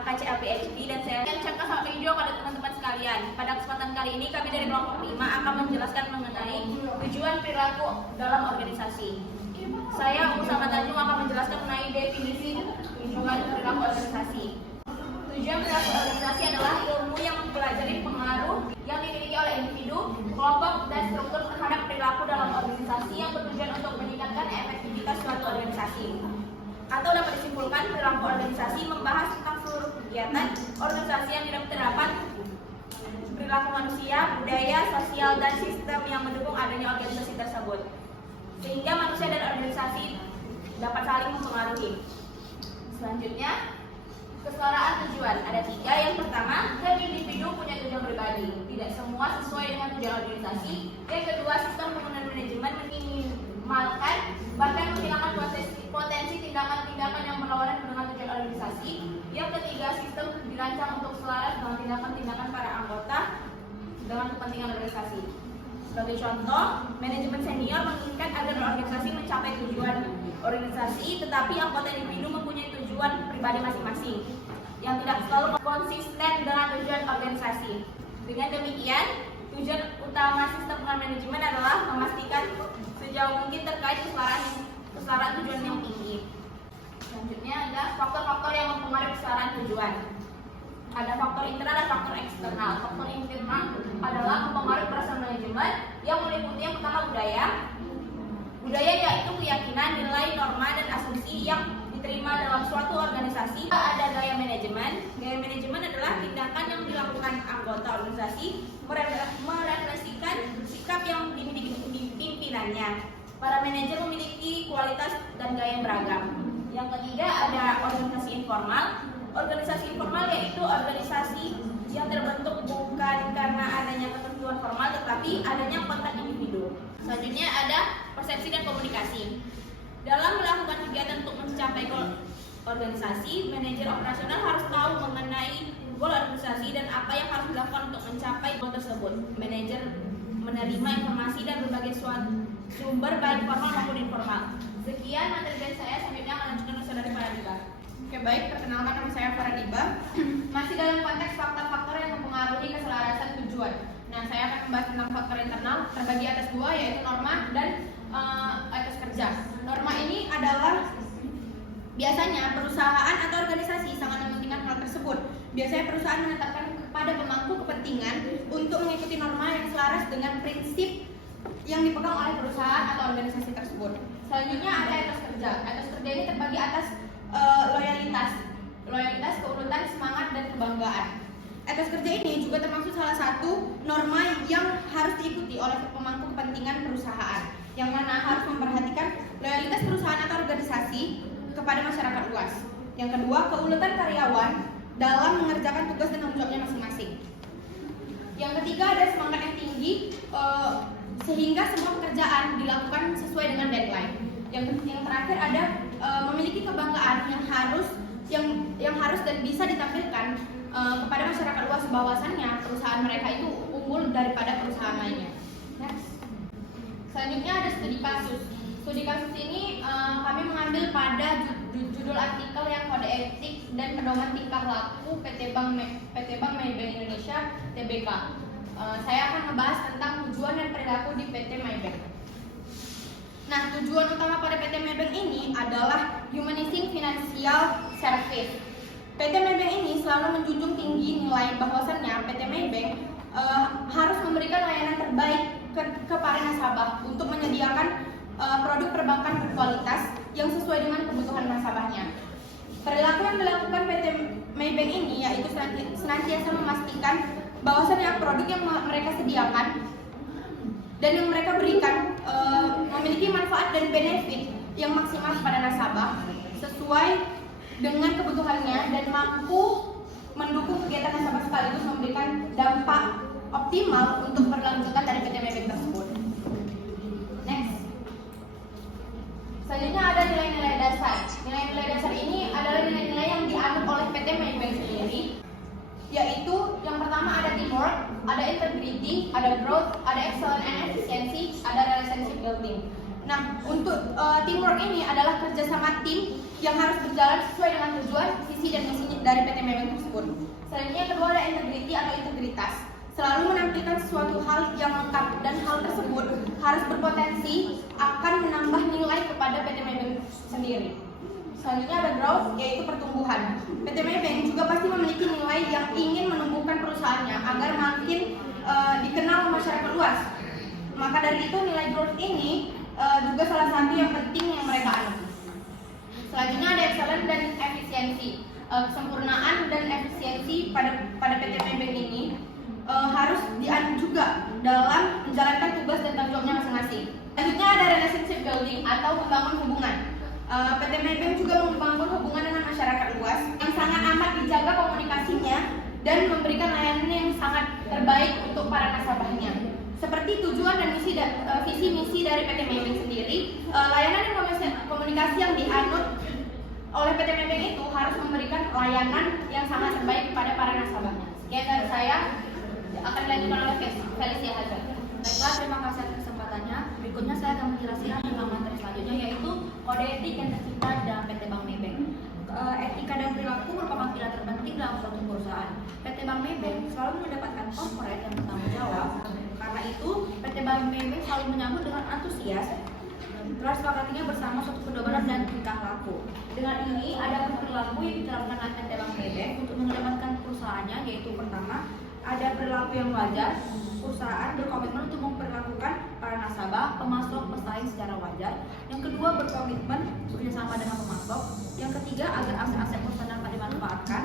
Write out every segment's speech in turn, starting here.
AKCA PhD dan saya Cangka sama Pinjo pada teman-teman sekalian. Pada kesempatan kali ini kami dari kelompok 5 akan menjelaskan mengenai tujuan perilaku dalam organisasi. Saya Usama Tanjung akan menjelaskan mengenai definisi tujuan perilaku organisasi. Tujuan perilaku organisasi adalah ilmu yang mempelajari pengaruh yang dimiliki oleh individu, kelompok, dan struktur terhadap perilaku dalam organisasi yang bertujuan untuk meningkatkan efektivitas suatu organisasi. Atau dapat disimpulkan, perilaku organisasi membahas tentang seluruh kegiatan organisasi yang terdapat perilaku manusia, budaya, sosial, dan sistem yang mendukung adanya organisasi tersebut, sehingga manusia dan organisasi dapat saling mempengaruhi. Selanjutnya, kesetaraan tujuan ada 3. Yang pertama, setiap individu punya tujuan pribadi, tidak semua sesuai dengan tujuan organisasi. Yang kedua, sistem pembangunan manajemen meminimalkan bahkan menghilangkan potensi tindakan-tindakan yang berlawanan dengan tujuan organisasi. Yang ketiga, sistem dirancang untuk selaras dengan tindakan-tindakan para anggota dengan kepentingan organisasi. Sebagai contoh, manajemen senior menginginkan agar organisasi mencapai tujuan organisasi, tetapi anggota individu mempunyai tujuan pribadi masing-masing yang tidak selalu konsisten dengan tujuan organisasi. Dengan demikian, tujuan utama sistem manajemen adalah memastikan sejauh mungkin terkait kesetaraan tujuan yang tinggi. Selanjutnya ada faktor-faktor yang mempengaruhi kesetaraan tujuan. Ada faktor internal dan faktor eksternal. Faktor internal adalah mempengaruhi perasaan manajemen yang meliputi yang pertama budaya. Budaya yaitu keyakinan, nilai, norma, dan asumsi yang diterima dalam suatu organisasi. Ada gaya manajemen. Gaya manajemen adalah tindakan yang dilakukan anggota organisasi merefleksikan sikap yang dimiliki pimpinannya. Para manajer memiliki kualitas dan gaya yang beragam. Yang ketiga ada organisasi informal. Organisasi informal yaitu organisasi yang terbentuk bukan karena adanya ketentuan formal tetapi adanya kontak individu. Selanjutnya ada persepsi dan komunikasi. Dalam melakukan kegiatan untuk mencapai goal organisasi, manajer operasional harus tahu mengenai goal organisasi dan apa yang harus dilakukan untuk mencapai goal tersebut. Manajer menerima informasi dan berbagai sumber baik formal maupun informal. Sekian materi dari saya, selanjutnya akan lanjutkan ke saudari Faradiba. Oke, baik, perkenalkan nama saya Faradiba. Masih dalam konteks faktor-faktor yang mempengaruhi keselarasan tujuan. Nah, saya akan membahas tentang faktor internal terbagi atas 2, yaitu norma dan etos kerja. Norma ini adalah biasanya perusahaan atau organisasi sangat mementingkan hal tersebut. Biasanya perusahaan menetapkan kepada pemangku kepentingan untuk mengikuti norma yang selaras dengan prinsip yang dipegang oleh perusahaan atau organisasi tersebut. Selanjutnya ada etos kerja. Etos kerja ini terbagi atas loyalitas, keuletan, semangat, dan kebanggaan. Etos kerja ini juga termasuk salah satu norma yang harus diikuti oleh pemangku kepentingan perusahaan, yang mana harus memperhatikan loyalitas perusahaan atau organisasi kepada masyarakat luas. Yang kedua, keuletan karyawan dalam mengerjakan tugas dan tanggung jawabnya masing-masing. Yang ketiga, ada semangat yang tinggi sehingga semua pekerjaan dilakukan sesuai dengan deadline. Yang terakhir ada memiliki kebanggaan yang harus dan bisa ditampilkan kepada masyarakat luas bahwasannya perusahaan mereka itu unggul daripada perusahaan lainnya. Next. Selanjutnya ada studi kasus. Studi kasus ini kami mengambil pada judul artikel yang kode etik dan pedoman tingkah laku PT Bank Maybank Indonesia (TBK). Saya akan membahas tentang tujuan dan perilaku di PT Maybank. Nah, tujuan utama pada PT Maybank ini adalah humanizing financial service. PT Maybank ini selalu menjunjung tinggi nilai bahwasannya PT Maybank harus memberikan layanan terbaik ke para nasabah untuk menyediakan produk perbankan berkualitas yang sesuai dengan kebutuhan nasabahnya. Perilaku yang dilakukan PT Maybank ini yaitu senantiasa memastikan bahwasannya produk yang mereka sediakan dan yang mereka berikan memiliki manfaat dan benefit yang maksimal kepada nasabah sesuai dengan kebutuhannya dan mampu mendukung kegiatan nasabah sekaligus memberikan dampak optimal untuk perlanjutan dari PT Maybank tersebut. Next. Selanjutnya ada nilai-nilai dasar. Nilai-nilai dasar ini adalah nilai-nilai yang dianut oleh PT Maybank sendiri, yaitu yang pertama ada teamwork, ada integrity, ada growth, ada excellence and efficiency, ada relationship building. Nah, untuk teamwork ini adalah kerjasama tim yang harus berjalan sesuai dengan tujuan, visi, dan misi dari PT Maybank Maybank tersebut. Selanjutnya yang kedua ada integriti atau integritas. Selalu menampilkan sesuatu hal yang lengkap dan hal tersebut harus berpotensi akan menambah nilai kepada PT Maybank sendiri. Selanjutnya ada growth, yaitu pertumbuhan. PT Maybank juga pasti memiliki nilai yang ingin menumbuhkan perusahaannya agar makin dikenal masyarakat luas. Maka dari itu nilai growth ini juga salah satu yang penting yang mereka anut. Selanjutnya ada excellence dan efisiensi. Kesempurnaan dan efisiensi pada PT Maybank ini harus dianut juga dalam menjalankan tugas dan tanggung jawabnya masing-masing. Selanjutnya ada relationship building atau membangun hubungan. PT Maybank juga membangun hubungan dengan masyarakat luas yang sangat amat dijaga komunikasinya dan memberikan layanan yang sangat terbaik untuk para nasabahnya. Seperti tujuan dan visi misi dari PT Maybank sendiri, layanan dan komunikasi yang dianut oleh PT Maybank itu harus memberikan layanan yang sangat terbaik kepada para nasabahnya. Sekian dari saya, akan dilanjutkan oleh Felicia Hazard. Baiklah, terima kasih atas kesempatannya. Berikutnya saya akan menjelaskan tentang materi selanjutnya, yaitu kode etik yang tercipta dalam PT Bank Maybank. Etika dan perilaku merupakan pilar terpenting dalam suatu perusahaan. PT Bank Maybank selalu mendapatkan korporat yang bertanggung jawab. Karena itu, PT Bank Maybank selalu menyambut dengan antusias telah sepakatinya bersama suatu pedoman dan tingkah laku. Dengan ini, ada perilaku yang diterapkan oleh PT Bank Maybank untuk mengedepankan perusahaannya, yaitu pertama, ada perilaku yang wajar. Perusahaan berkomitmen untuk memperlakukan para nasabah, pemasok, pesaing secara wajar. Yang kedua, berkomitmen bekerjasama dengan pemasok. Yang ketiga, agar aset-aset perusahaan dapat dimanfaatkan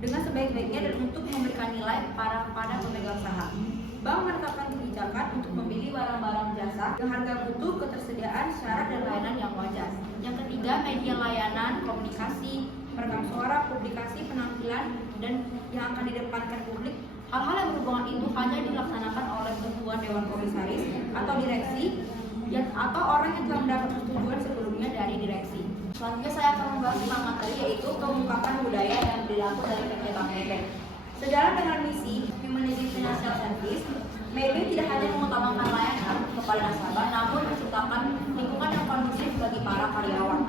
dengan sebaik-baiknya dan untuk memberikan nilai kepada pemegang saham. Bank menetapkan kebijakan untuk membeli barang-barang jasa dengan harga mutu, ketersediaan, syarat dan layanan yang wajar. Yang ketiga, media layanan, komunikasi, perekam suara, publikasi, penampilan, dan yang akan didepankan publik. Hal-hal yang berhubungan itu hanya dilaksanakan oleh ketua dewan komisaris atau direksi atau orang yang telah mendapat persetujuan sebelumnya dari direksi. Selanjutnya saya akan membahas tentang materi, yaitu pengungkapan budaya dan perilaku dari PT Bank Maybank. Sejalan dengan misi Humanizing Financial Service, Maybank tidak hanya mengutamakan layanan kepada nasabah, namun menciptakan lingkungan yang kondusif bagi para karyawan.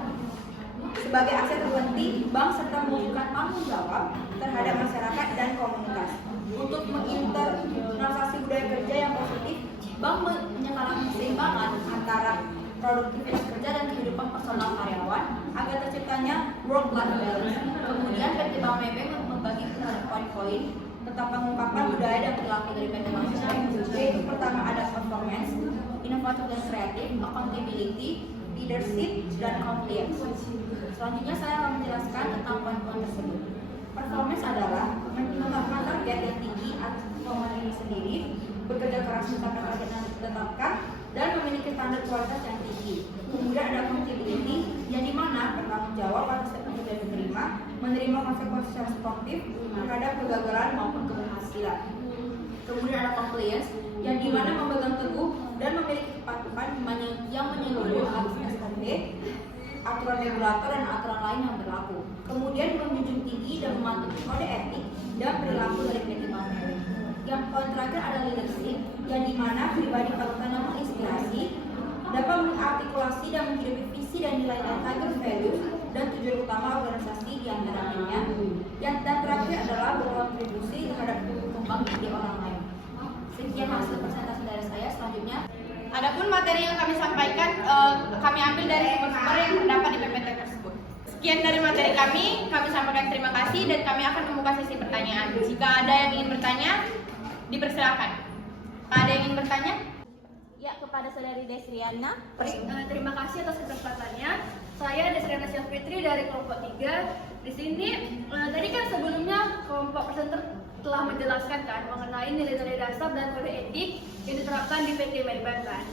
Sebagai aset terpenting, bank serta mewujudkan tanggung jawab terhadap masyarakat dan komunitas. Untuk menginternalisasi budaya kerja yang positif, bank menyekalang keseimbangan antara produktivitas kerja dan kehidupan personal karyawan agar terciptanya work-life balance. Kemudian PT Bank Maybank membagi poin-poin tentang pengungkapan budaya dan perilaku dari PT Bank Maybank, yaitu pertama ada performance, inovatif dan kreatif, accountability, leadership, dan compliance. Selanjutnya saya akan menjelaskan tentang poin-poin tersebut. Performance adalah menetapkan target yang tinggi atas performa diri sendiri, bekerja keras mencapai target yang ditetapkan, dan memiliki standar kualitas yang tinggi. Kemudian ada accountability, yang dimana bertanggung jawab atas yang sudah diterima, menerima konsekuensi secara sportif terhadap kegagalan maupun keberhasilan. Kemudian ada compliance, yang dimana memegang teguh dan memiliki kepatuhan yang menyeluruh atas SOP, aturan regulator dan aturan lain yang berlaku. Kemudian menjunjung tinggi dan mematuhi kode etik dan perilaku dari PT Bank Maybank. Yang poin terakhir ada leadership, yang dimana pribadi panutan yang menginspirasi dapat mengartikulasi dan menghidupi visi dan nilai-nilai Tiger Values dan tujuan utama organisasi di antaranya. Yang terakhir adalah berkontribusi terhadap kembang diri orang lain. Sekian hasil presentasi dari saya. Selanjutnya, adapun materi yang kami sampaikan kami ambil dari sumber-sumber yang terdapat di PPT tersebut. Sekian dari materi kami sampaikan terima kasih dan kami akan membuka sesi pertanyaan. Jika ada yang ingin bertanya, dipersilakan. Ada yang ingin bertanya? ya, kepada saudari Desriana. Terima kasih atas kesempatannya. Saya Desriana Syafitri dari kelompok 3. Di sini tadi kan sebelumnya kelompok presenter telah menjelaskan kan mengenai nilai-nilai dasar dan kode etik yang diterapkan di PT Maybank kan.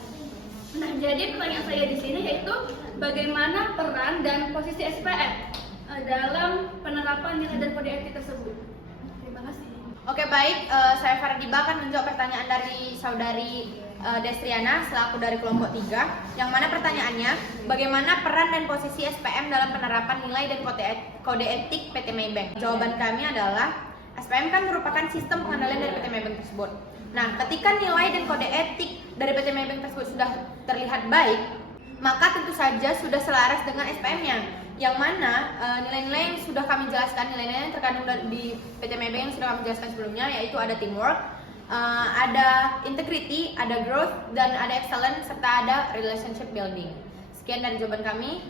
Nah, jadi pertanyaan saya di sini yaitu bagaimana peran dan posisi SPM dalam penerapan nilai dan kode etik tersebut. Terima kasih. Oke, baik, saya Fardiba akan menjawab pertanyaan dari saudari Destriana selaku dari kelompok 3, yang mana pertanyaannya bagaimana peran dan posisi SPM dalam penerapan nilai dan kode etik PT Maybank. Jawaban kami adalah SPM kan merupakan sistem pengendalian dari PT Maybank tersebut. Nah, ketika nilai dan kode etik dari PT Maybank tersebut sudah terlihat baik, maka tentu saja sudah selaras dengan SPM-nya. yang mana nilai-nilai yang sudah kami jelaskan, nilai-nilai yang terkandung di PT Maybank yang sudah kami jelaskan sebelumnya, yaitu ada teamwork, ada integrity, ada growth, dan ada excellence, serta ada relationship building. Sekian dari jawaban kami.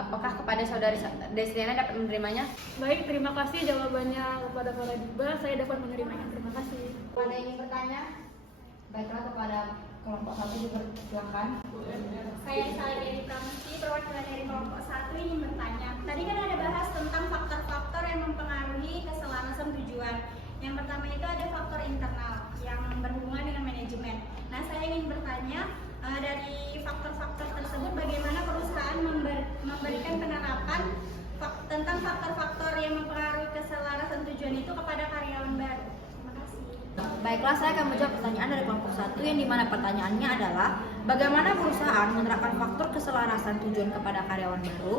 Apakah kepada saudari Desriana dapat menerimanya? Baik, terima kasih jawabannya kepada Kak Diba. Saya dapat menerimanya. Terima kasih. Ada yang ingin bertanya? Baiklah, kepada kelompok 1 dipersilakan. Saya Salih Pramesti, perwakilan dari kelompok 1 ingin bertanya. Tadi kan ada bahas tentang faktor-faktor yang mempengaruhi keselarasan tujuan. Yang pertama itu ada faktor internal yang berhubungan dengan manajemen. Nah, saya ingin bertanya dari faktor-faktor tersebut bagaimana perusahaan memberikan penerapan tentang faktor-faktor yang mempengaruhi keselarasan tujuan itu kepada karyawan baru. Terima kasih. Baiklah, saya akan menjawab pertanyaan dari kelompok 1 yang dimana pertanyaannya adalah bagaimana perusahaan menerapkan faktor keselarasan tujuan kepada karyawan baru.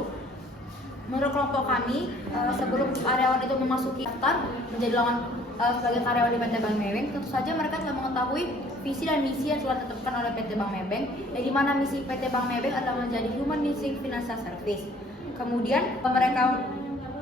Menurut kelompok kami, sebelum karyawan itu memasuki daftar menjadi lowongan sebagai karyawan di PT Bank Maybank, tentu saja mereka telah mengetahui visi dan misi yang telah ditetapkan oleh PT Bank Maybank, yang dimana misi PT Bank Maybank adalah menjadi Human Leasing Financial Service. Kemudian mereka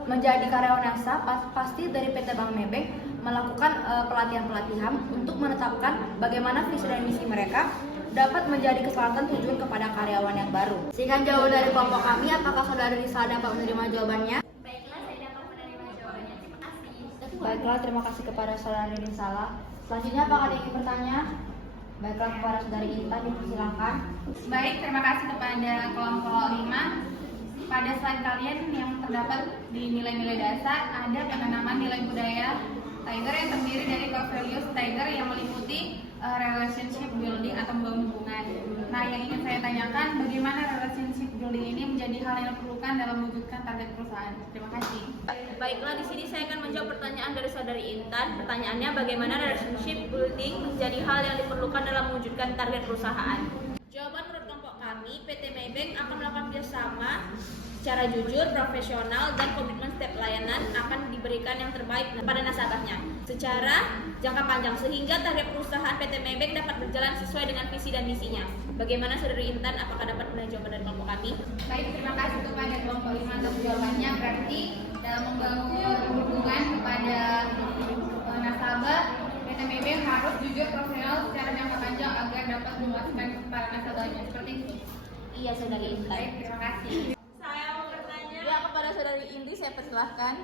menjadi karyawan yang sah, pasti dari PT Bank Maybank melakukan pelatihan-pelatihan untuk menetapkan bagaimana visi dan misi mereka dapat menjadi keselarasan tujuan kepada karyawan yang baru. Sekian jawaban dari kelompok kami. Apakah saudara Risa dapat menerima jawabannya? Baiklah, saya dapat menerima jawabannya. Terima kasih. Baiklah, terima kasih kepada saudara Rinsala. Selanjutnya apakah ada yang ingin bertanya? Baiklah, kepada saudari Intan dipersilakan. Baik, terima kasih kepada kelompok 5. Pada slide kalian yang terdapat di nilai-nilai dasar ada penanaman nilai budaya Tiger yang terdiri dari core values Tiger yang meliputi relationship building atau membangun hubungan. Nah, yang ingin saya tanyakan, bagaimana relationship building ini menjadi hal yang diperlukan dalam mewujudkan target perusahaan? Terima kasih. Baiklah, di sini saya akan menjawab pertanyaan dari saudari Intan. Pertanyaannya, bagaimana relationship building menjadi hal yang diperlukan dalam mewujudkan target perusahaan? Jawaban menurut kelompok kami, PT Maybank akan melakukan kerjasama secara jujur, profesional, dan komitmen setiap pelayanan akan diberikan yang terbaik pada nasabahnya secara jangka panjang sehingga target perusahaan PT Maybank dapat berjalan sesuai dengan visi dan misinya. Bagaimana saudari Intan? Apakah dapat mendengar jawaban dari kelompok kami? Baik, terima kasih kepada kelompok 5 atas jawabannya. Berarti dalam membangun hubungan kepada nasabah, PT Maybank harus jujur profesional secara jangka panjang agar dapat memuaskan para nasabahnya. Seperti itu. Iya, saudari Intan. Baik, terima kasih. Saya mau bertanya. Ya, kepada saudari Indi saya persilahkan.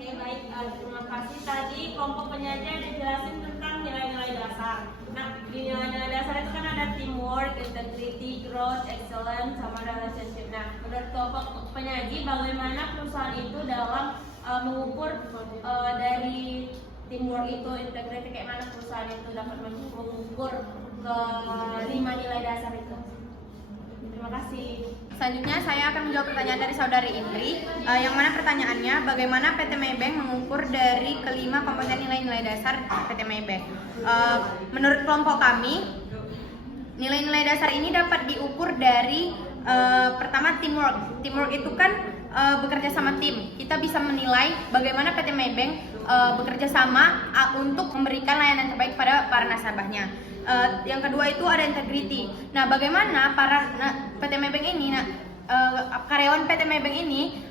Oke, baik. Terima kasih. Tadi kelompok penyajian udah jelasin tentang nilai-nilai dasar. Nah, di nilai-nilai dasar itu kan ada teamwork, integrity, growth, excellence, sama relationship. Nah, menurut kelompok penyaji, bagaimana perusahaan itu dalam mengukur dari teamwork itu, integrity, kayak mana perusahaan itu dapat mengukur ke 5 nilai dasar itu? Terima kasih. Selanjutnya saya akan menjawab pertanyaan dari saudari Indri, yang mana pertanyaannya bagaimana PT Maybank mengukur dari kelima komponen nilai-nilai dasar PT Maybank. Menurut kelompok kami, nilai-nilai dasar ini dapat diukur dari pertama teamwork. Teamwork itu kan bekerja sama tim. Kita bisa menilai bagaimana PT Maybank bekerja sama untuk memberikan layanan terbaik pada para nasabahnya. Yang kedua itu ada integrity. Nah, bagaimana para PT Maybank ini, karyawan PT Maybank ini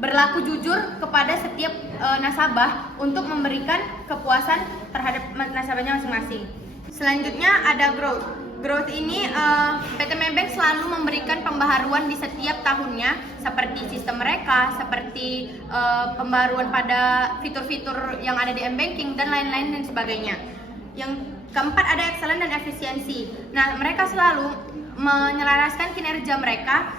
berlaku jujur kepada setiap nasabah untuk memberikan kepuasan terhadap nasabahnya masing-masing. Selanjutnya ada growth. Growth ini PT Maybank selalu memberikan pembaharuan di setiap tahunnya, seperti sistem mereka, seperti pembaharuan pada fitur-fitur yang ada di m-banking dan lain-lain dan sebagainya. Yang keempat ada excellence dan efisiensi. Nah, mereka selalu menyelaraskan kinerja mereka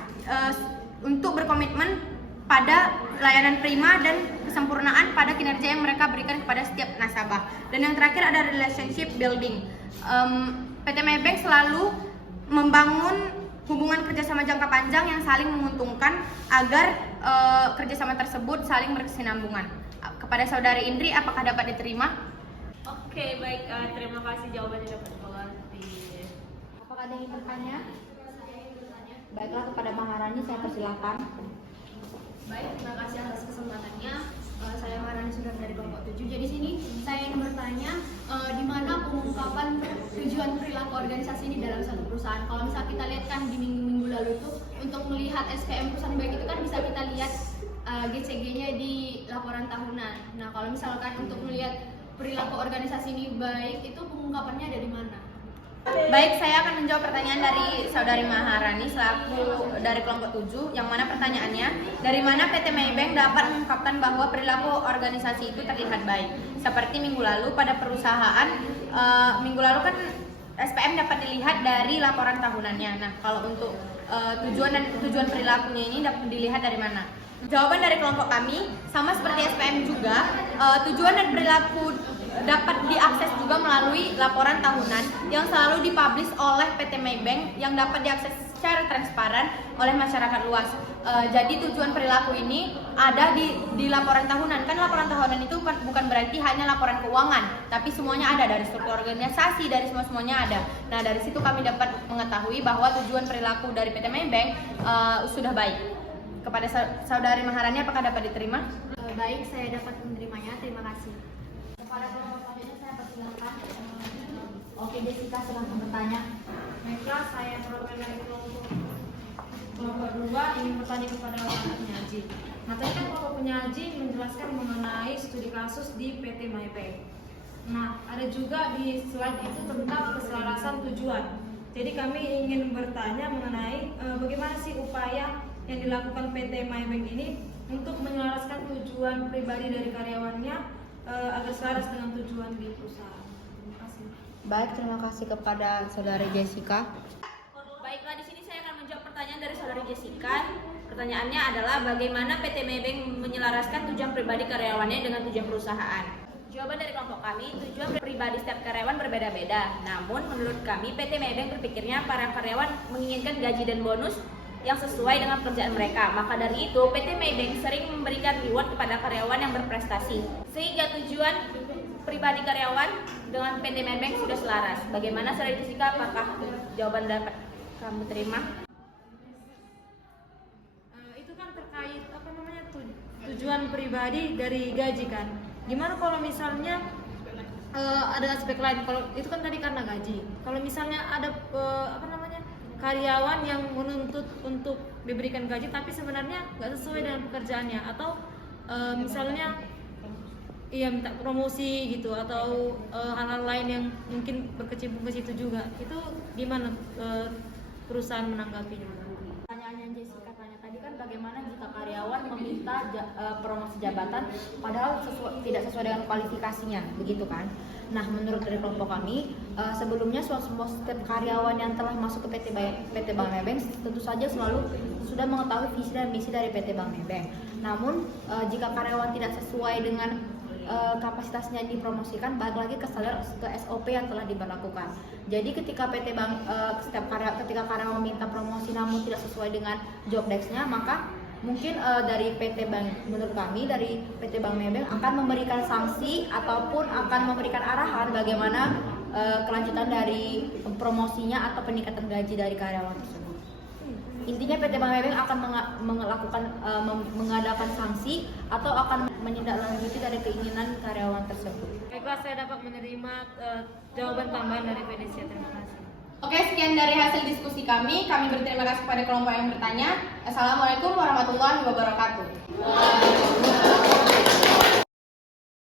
untuk berkomitmen pada layanan prima dan kesempurnaan pada kinerja yang mereka berikan kepada setiap nasabah. Dan yang terakhir ada relationship building. PT Maybank selalu membangun hubungan kerjasama jangka panjang yang saling menguntungkan agar kerjasama tersebut saling berkesinambungan. Kepada saudari Indri, apakah dapat diterima? Oke, baik. Terima kasih jawabannya dapat mengerti. Apakah ada yang ingin bertanya? Baiklah, kepada Maharani saya persilahkan. Baik, terima kasih atas kesempatannya. Saya Marani Sudar dari kelompok 7. Jadi sini saya ingin bertanya di mana pengungkapan tujuan perilaku organisasi ini dalam satu perusahaan. Kalau misal kita lihat kan di minggu-minggu lalu itu untuk melihat SPM perusahaan baik itu kan bisa kita lihat GCG-nya di laporan tahunan. Nah, kalau misalkan untuk melihat perilaku organisasi ini baik itu pengungkapannya ada di mana? Baik, saya akan menjawab pertanyaan dari Saudari Maharani selaku dari kelompok 7, yang mana pertanyaannya, dari mana PT Maybank dapat mengungkapkan bahwa perilaku organisasi itu terlihat baik? Seperti minggu lalu pada perusahaan, minggu lalu kan SPM dapat dilihat dari laporan tahunannya. Nah, kalau untuk tujuan perilakunya ini dapat dilihat dari mana? Jawaban dari kelompok kami sama seperti SPM juga, tujuan dan perilaku dapat diakses juga melalui laporan tahunan yang selalu dipublish oleh PT Maybank yang dapat diakses secara transparan oleh masyarakat luas. Jadi tujuan perilaku ini ada di laporan tahunan. Kan laporan tahunan itu bukan berarti hanya laporan keuangan, tapi semuanya ada, dari struktur organisasi, dari semuanya ada. Nah, dari situ kami dapat mengetahui bahwa tujuan perilaku dari PT Maybank sudah baik. Kepada Saudari Maharani, apakah dapat diterima? Baik, saya dapat menerimanya. Terima kasih. Kepada kelompok selanjutnya saya persilakan. Oke, Jessica silahkan bertanya. Baiklah, saya perwakilan dari kelompok 2 ingin bertanya kepada Bapak Penyaji. Nah, tadi kan Bapak Penyaji menjelaskan mengenai studi kasus di PT Maybank. Nah, ada juga di slide itu tentang keselarasan tujuan. Jadi kami ingin bertanya mengenai bagaimana sih upaya yang dilakukan PT Maybank ini untuk menyelaraskan tujuan pribadi dari karyawannya agar selaras dengan tujuan di perusahaan. Terima kasih. Baik, terima kasih kepada Saudari Jessica. Baiklah, di sini saya akan menjawab pertanyaan dari saudari Jessica. Pertanyaannya adalah bagaimana PT Maybank menyelaraskan tujuan pribadi karyawannya dengan tujuan perusahaan. Jawaban dari kelompok kami, tujuan pribadi setiap karyawan berbeda-beda. Namun menurut kami PT Maybank berpikirnya para karyawan menginginkan gaji dan bonus yang sesuai dengan pekerjaan mereka. Maka dari itu PT Maybank sering memberikan reward kepada karyawan yang berprestasi, sehingga tujuan pribadi karyawan dengan PT Maybank sudah selaras. Bagaimana saudari Jessica, apakah jawaban dapat kamu terima? Itu kan terkait tujuan pribadi dari gaji kan. Gimana kalau misalnya ada aspek lain? Kalau itu kan tadi karena gaji. Kalau misalnya ada karyawan yang menuntut untuk diberikan gaji tapi sebenarnya nggak sesuai dengan pekerjaannya, atau misalnya minta promosi gitu, atau hal-hal lain yang mungkin berkecimpung ke situ juga, itu gimana perusahaan menanggapinya? Pertanyaan yang Jessica tanya tadi kan bagaimana jika karyawan meminta promosi jabatan padahal tidak sesuai dengan kualifikasinya, begitu kan? Nah, menurut dari kelompok kami, sebelumnya setiap karyawan yang telah masuk ke PT Bank Maybank tentu saja selalu sudah mengetahui visi dan misi dari PT Bank Maybank. Namun, jika karyawan tidak sesuai dengan kapasitasnya dipromosikan, balik lagi ke SOP yang telah diberlakukan. Jadi ketika PT Bank ketika karyawan meminta promosi namun tidak sesuai dengan job desk-nya, maka mungkin dari PT Bank, menurut kami dari PT Bank Maybank akan memberikan sanksi ataupun akan memberikan arahan bagaimana kelanjutan dari promosinya atau peningkatan gaji dari karyawan tersebut. Intinya PT Bank Maybank akan mengadakan sanksi atau akan menindaklanjuti dari keinginan karyawan tersebut. Baiklah, saya dapat menerima jawaban tambahan dari Venesia. Terima kasih. Oke, sekian dari hasil diskusi kami. Kami berterima kasih kepada kelompok yang bertanya. Assalamualaikum warahmatullahi wabarakatuh.